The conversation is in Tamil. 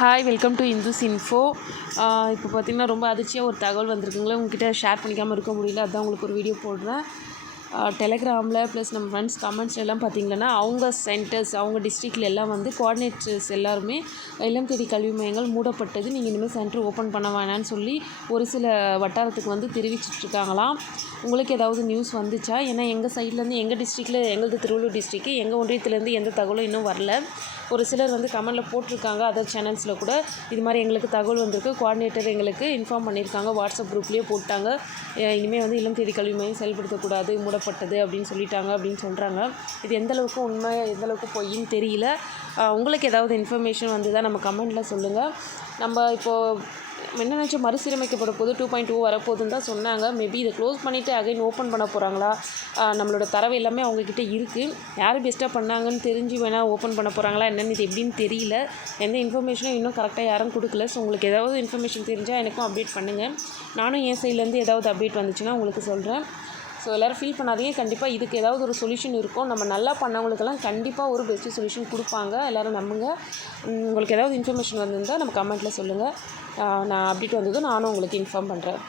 Hi welcome to Indus info இப்போ பார்த்தீங்கன்னா ரொம்ப அதிர்ச்சியாக ஒரு தகவல் வந்திருக்குங்களே உங்ககிட்ட ஷேர் பண்ணிக்காமல் இருக்க முடியல அதான் உங்களுக்கு ஒரு வீடியோ போடுறேன். டெலகிராமில் ப்ளஸ் நம்ம ஃப்ரெண்ட்ஸ் கமெண்ட்ஸ் எல்லாம் பார்த்தீங்கன்னா அவங்க சென்டர்ஸ் அவங்க டிஸ்ட்ரிக்டில் எல்லாம் வந்து கோஆர்டினேட்டர்ஸ் எல்லாருமே இளம் தேடி கல்வி மையங்கள் மூடப்பட்டது. நீங்கள் இனிமேல் சென்டர் ஓப்பன் பண்ண வேணாம்னு சொல்லி ஒரு சில வட்டாரத்துக்கு வந்து தெரிவிச்சிட்ருக்காங்களாம் உங்களுக்கு ஏதாவது நியூஸ் வந்துச்சா? ஏன்னா எங்கள் சைட்லேருந்து எங்கள் டிஸ்ட்ரிக்டில் எங்களது திருவள்ளூர் டிஸ்ட்ரிக்கு எங்கள் ஒன்றியத்துலேருந்து எந்த தகவலும் இன்னும் வரல. ஒரு சிலர் வந்து கமெண்டில் போட்டிருக்காங்க அதர் சேனல்ஸில் கூட. இது மாதிரி எங்களுக்கு தகவல் வந்திருக்கு. கோஆர்டினேட்டர் எங்களுக்கு இன்ஃபார்ம் பண்ணியிருக்காங்க வாட்ஸ்அப் குரூப்லேயே போட்டாங்க. இனிமேல் வந்து இளம் தேதி கல்வி மையம் செயல்படுத்தக்கூடாது மூடப்பட்டது அப்படின்னு சொல்லிட்டாங்க அப்படின்னு சொல்கிறாங்க இது எந்த அளவுக்கு உண்மை எந்த அளவுக்கு பொய்ன்னு தெரியல. உங்களுக்கு ஏதாவது இன்ஃபர்மேஷன் வந்ததா நம்ம கமெண்ட்டில் சொல்லுங்கள் நம்ம இப்போது என்ன மறுசீரமைக்கப்பட போது டூ பாயிண்ட் டூ வரப்போகுதுன்னு தான் சொன்னாங்க. மேபி இதை க்ளோஸ் பண்ணிவிட்டு அகைன் ஓப்பன் பண்ண போகிறாங்களா நம்மளோட தரவு எல்லாமே அவங்கக்கிட்ட இருக்குது யார் பெஸ்ட்டாக பண்ணாங்கன்னு தெரிஞ்சு வேணால் ஓப்பன் பண்ண போகிறாங்களா என்னென்னு இது எப்படின்னு தெரியல. எந்த இன்ஃபர்மேஷனும் இன்னும் கரெக்டாக யாரும் கொடுக்கல. ஸோ உங்களுக்கு ஏதாவது இன்ஃபர்மேஷன் தெரிஞ்சால் எனக்கும் அப்டேட் பண்ணுங்கள் நானும் என் சைட்லேருந்து ஏதாவது அப்டேட் வந்துச்சுன்னா உங்களுக்கு சொல்கிறேன் ஸோ எல்லோரும் ஃபீல் பண்ணாதீங்க. கண்டிப்பாக இதுக்கு ஏதாவது ஒரு சொல்யூஷன் இருக்கும். நம்ம நல்லா பண்ணவங்களுக்கெல்லாம் கண்டிப்பாக ஒரு பெஸ்ட்டு சொல்யூஷன் கொடுப்பாங்க. எல்லோரும் நம்புங்க. உங்களுக்கு ஏதாவது இன்ஃபர்மேஷன் வந்திருந்தால் நம்ம கமெண்ட்டில் சொல்லுங்கள் நான் அப்டேட் வந்ததும் நானும் உங்களுக்கு இன்ஃபார்ம் பண்ணுறேன்